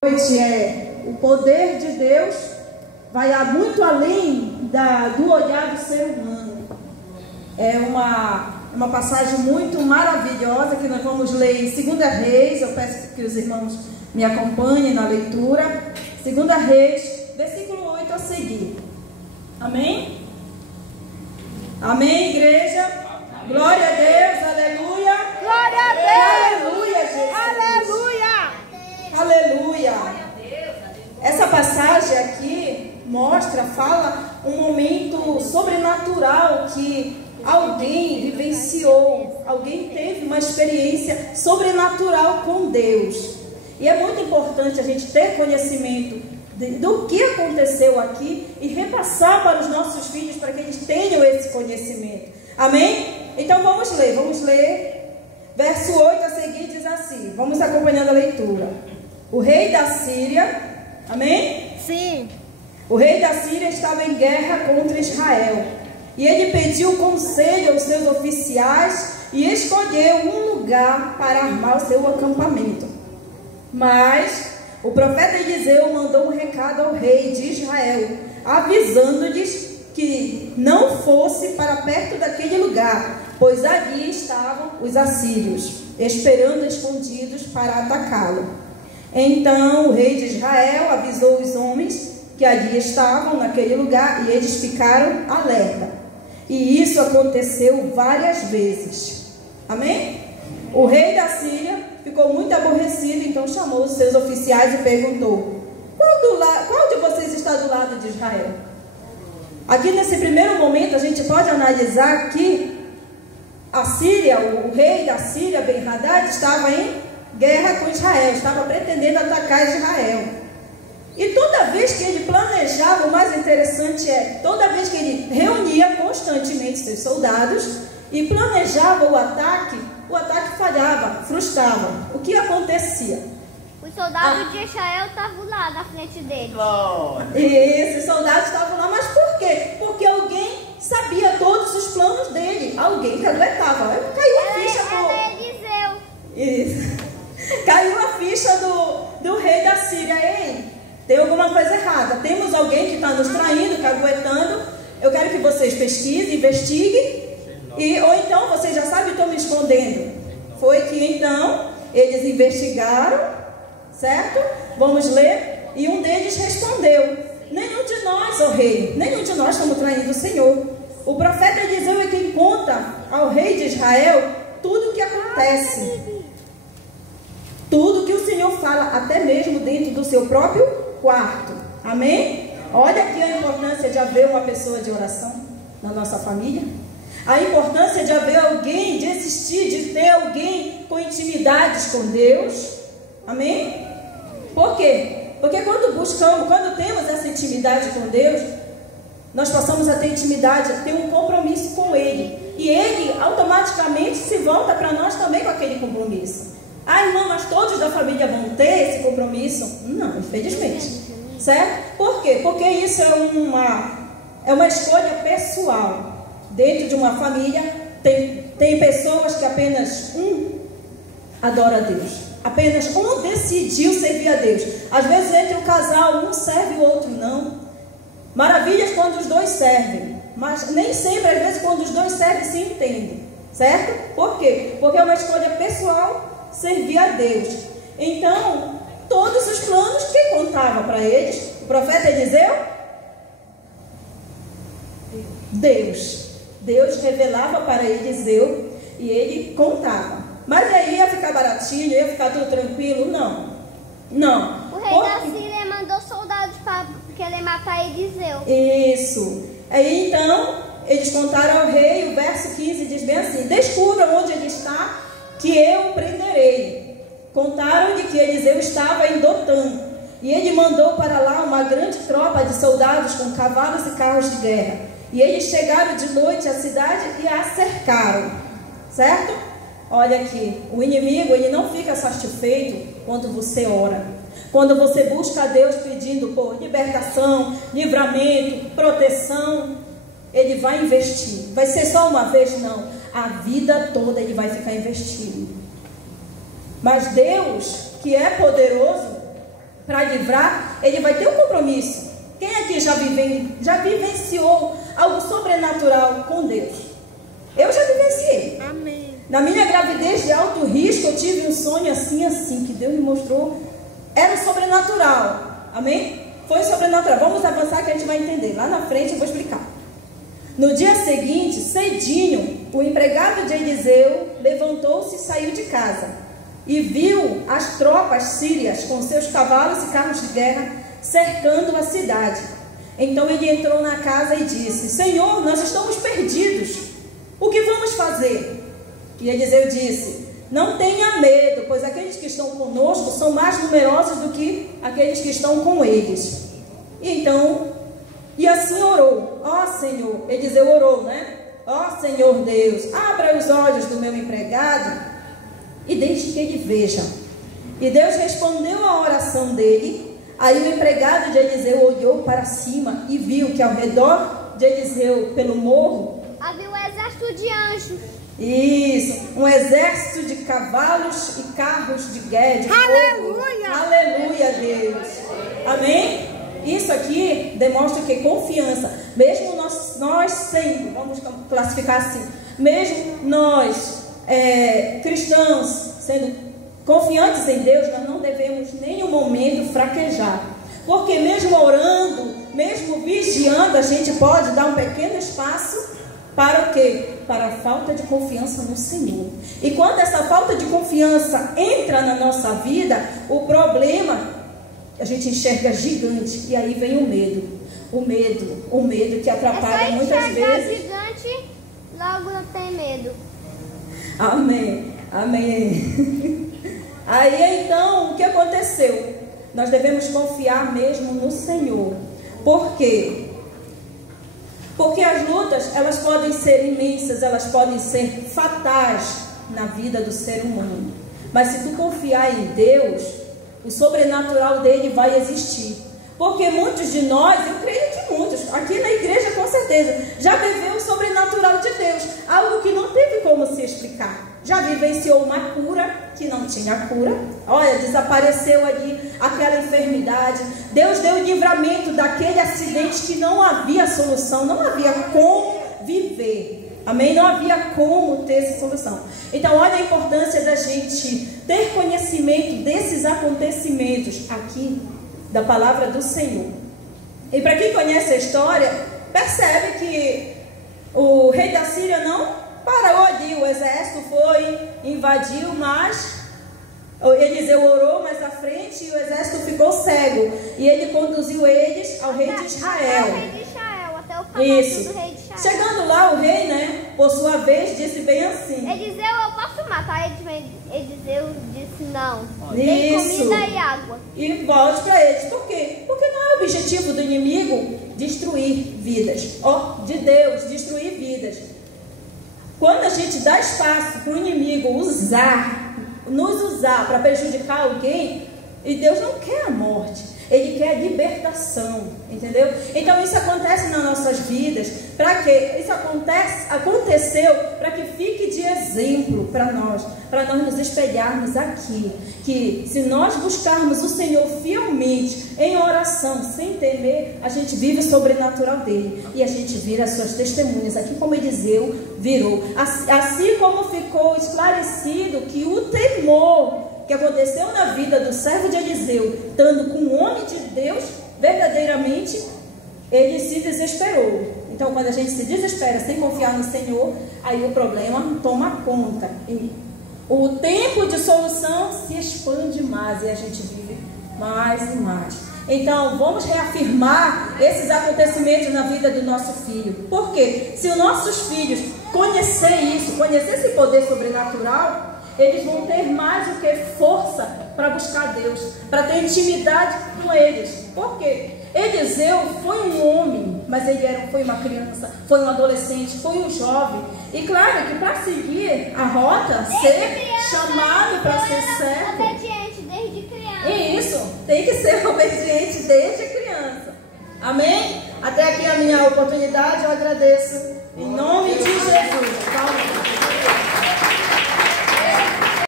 Noite o poder de Deus vai muito além do olhar do ser humano. É uma passagem muito maravilhosa que nós vamos ler em 2 Reis. Eu peço que os irmãos me acompanhem na leitura. 2 Reis, versículo 8 a seguir. Amém? Amém, igreja? Glória a Deus, aleluia. Glória a Deus. Aleluia, Jesus. Aleluia. Aleluia. Essa passagem aqui fala um momento sobrenatural que alguém vivenciou, alguém teve uma experiência sobrenatural com Deus. E é muito importante a gente ter conhecimento do que aconteceu aqui e repassar para os nossos filhos para que eles tenham esse conhecimento. Amém? Então vamos ler. Verso 8 a seguir diz assim, vamos acompanhando a leitura. O rei da Síria, amém? Sim. O rei da Síria estava em guerra contra Israel. E ele pediu conselho aos seus oficiais e escolheu um lugar para armar o seu acampamento. Mas o profeta Eliseu mandou um recado ao rei de Israel, avisando-lhes que não fosse para perto daquele lugar, pois ali estavam os assírios, esperando escondidos para atacá-lo. Então o rei de Israel avisou os homens que ali estavam naquele lugar e eles ficaram alerta. E isso aconteceu várias vezes. Amém? O rei da Síria ficou muito aborrecido, então chamou os seus oficiais e perguntou: qual de vocês está do lado de Israel? Aqui nesse primeiro momento a gente pode analisar que a Síria, o rei da Síria, Ben-Hadad, estava em guerra com Israel, estava pretendendo atacar Israel. E toda vez que ele planejava, o mais interessante toda vez que ele reunia constantemente seus soldados e planejava o ataque falhava, frustrava. O que acontecia? Os soldados de Israel estavam lá na frente dele. E esses soldados estavam lá, mas por quê? Porque alguém sabia todos os planos dele. Alguém que aguentava. Caiu a ficha Era Eliseu. Isso. Caiu a ficha do rei da Síria. Ei, tem alguma coisa errada. Temos alguém que está nos traindo, caguetando. Eu quero que vocês pesquisem, investiguem. Ou então, vocês já sabem, estão me escondendo. Foi que então eles investigaram, certo? Vamos ler. E um deles respondeu: nenhum de nós, ó rei, nenhum de nós estamos traindo o Senhor. O profeta Eliseu é quem conta ao rei de Israel tudo o que acontece. Tudo que o Senhor fala, até mesmo dentro do seu próprio quarto. Amém? Olha aqui a importância de haver uma pessoa de oração na nossa família. A importância de haver alguém, de existir, de ter alguém com intimidades com Deus. Amém? Por quê? Porque quando temos essa intimidade com Deus, nós passamos a ter intimidade, a ter um compromisso com Ele. E Ele automaticamente se volta para nós também com aquele compromisso. Ah, irmão, mas todos da família vão ter esse compromisso? Não, infelizmente. Certo? Por quê? Porque isso é uma escolha pessoal. Dentro de uma família, tem pessoas que apenas um adora a Deus. Apenas um decidiu servir a Deus. Às vezes entre o casal, um serve e o outro não. Maravilhas quando os dois servem. Mas nem sempre, às vezes, quando os dois servem, se entendem. Certo? Por quê? Porque é uma escolha pessoal servir a Deus. Então, todos os planos, quem contava para eles? O profeta Eliseu? Deus revelava para Eliseu e ele contava. Mas aí ia ficar baratinho, ia ficar tudo tranquilo? Não. O rei da Síria mandou soldados para querer matar Eliseu. Isso. Aí então, eles contaram ao rei, o verso 15 diz bem assim: descubra onde ele está, que eu o prenderei. Contaram-lhe que Eliseu estava em Dotã, e ele mandou para lá uma grande tropa de soldados com cavalos e carros de guerra. E eles chegaram de noite à cidade e a cercaram. Certo? Olha aqui, o inimigo, ele não fica satisfeito quando você ora. Quando você busca a Deus pedindo por libertação, livramento, proteção, ele vai investir. Vai ser só uma vez? Não. A vida toda ele vai ficar investindo. Mas Deus, que é poderoso, para livrar, ele vai ter um compromisso. Quem aqui já vivenciou algo sobrenatural com Deus? Eu já vivenciei. Amém. Na minha gravidez de alto risco, eu tive um sonho assim, que Deus me mostrou. Era sobrenatural. Amém? Foi sobrenatural. Vamos avançar que a gente vai entender. Lá na frente eu vou explicar. No dia seguinte, cedinho, o empregado de Eliseu levantou-se e saiu de casa. E viu as tropas sírias com seus cavalos e carros de guerra cercando a cidade. Então ele entrou na casa e disse: Senhor, nós estamos perdidos. O que vamos fazer? E Eliseu disse: não tenha medo, pois aqueles que estão conosco são mais numerosos do que aqueles que estão com eles. E assim orou. Ó Senhor, Eliseu orou, né? Ó Senhor Deus, abra os olhos do meu empregado e deixe que ele veja. E Deus respondeu à oração dele. Aí o empregado de Eliseu olhou para cima e viu que ao redor de Eliseu, pelo morro, havia um exército de anjos. Isso, um exército de cavalos e carros de guerra, de fogo. Aleluia, Deus. Amém? Isso aqui demonstra que confiança, mesmo nós sendo, vamos classificar assim, mesmo nós cristãos sendo confiantes em Deus, nós não devemos em nenhum momento fraquejar, porque mesmo orando, mesmo vigiando, a gente pode dar um pequeno espaço para o quê? Para a falta de confiança no Senhor. E quando essa falta de confiança entra na nossa vida, o problema a gente enxerga gigante, e aí vem o medo. O medo que atrapalha muitas vezes. Gigante, logo não tem medo. Amém, amém. Aí então, o que aconteceu? Nós devemos confiar mesmo no Senhor. Por quê? Porque as lutas, elas podem ser imensas, elas podem ser fatais na vida do ser humano. Mas se tu confiar em Deus, o sobrenatural dele vai existir. Porque muitos de nós, eu creio que muitos, aqui na igreja com certeza, já viveu o sobrenatural de Deus, algo que não teve como se explicar. Já vivenciou uma cura que não tinha cura. Olha, desapareceu ali aquela enfermidade. Deus deu o livramento daquele acidente que não havia solução, não havia como viver. Amém? Não havia como ter essa solução. Então, olha a importância da gente ter conhecimento desses acontecimentos aqui da palavra do Senhor. E para quem conhece a história, percebe que o rei da Síria não parou ali, o exército foi, invadiu, mas Eliseu orou mais à frente e o exército ficou cego. E ele conduziu eles ao rei de Israel. Até o rei de Israel, até o palácio do rei de Israel. Chegando lá, o rei, né, por sua vez, disse bem assim: Eliseu, eu posso matar? Eliseu disse não. Tem comida e água. E volte para eles. Por quê? Porque não é o objetivo do inimigo destruir vidas. De Deus, destruir vidas. Quando a gente dá espaço para o inimigo nos usar para prejudicar alguém, e Deus não quer a morte, Ele quer a libertação, entendeu? Então isso acontece nas nossas vidas, para quê? Isso aconteceu para que fique de exemplo para nós nos espelharmos aqui, que se nós buscarmos o Senhor fielmente, em oração, sem temer, a gente vive o sobrenatural dele, e a gente vira as suas testemunhas, aqui como Eliseu virou, assim como ficou esclarecido que o temor que aconteceu na vida do servo de Eliseu, estando com um homem de Deus, verdadeiramente, ele se desesperou. Então, quando a gente se desespera sem confiar no Senhor, aí o problema toma conta. E o tempo de solução se expande mais e a gente vive mais e mais. Então, vamos reafirmar esses acontecimentos na vida do nosso filho. Por quê? Se os nossos filhos conhecerem esse poder sobrenatural, eles vão ter mais do que força para buscar Deus, para ter intimidade com eles. Por quê? Eliseu foi um homem, mas ele foi uma criança, foi um adolescente, foi um jovem. E claro que para seguir a rota, ser chamado para ser servo, obediente desde criança. Isso, tem que ser obediente desde criança. Amém? Até aqui a minha oportunidade, eu agradeço. Em nome de Jesus.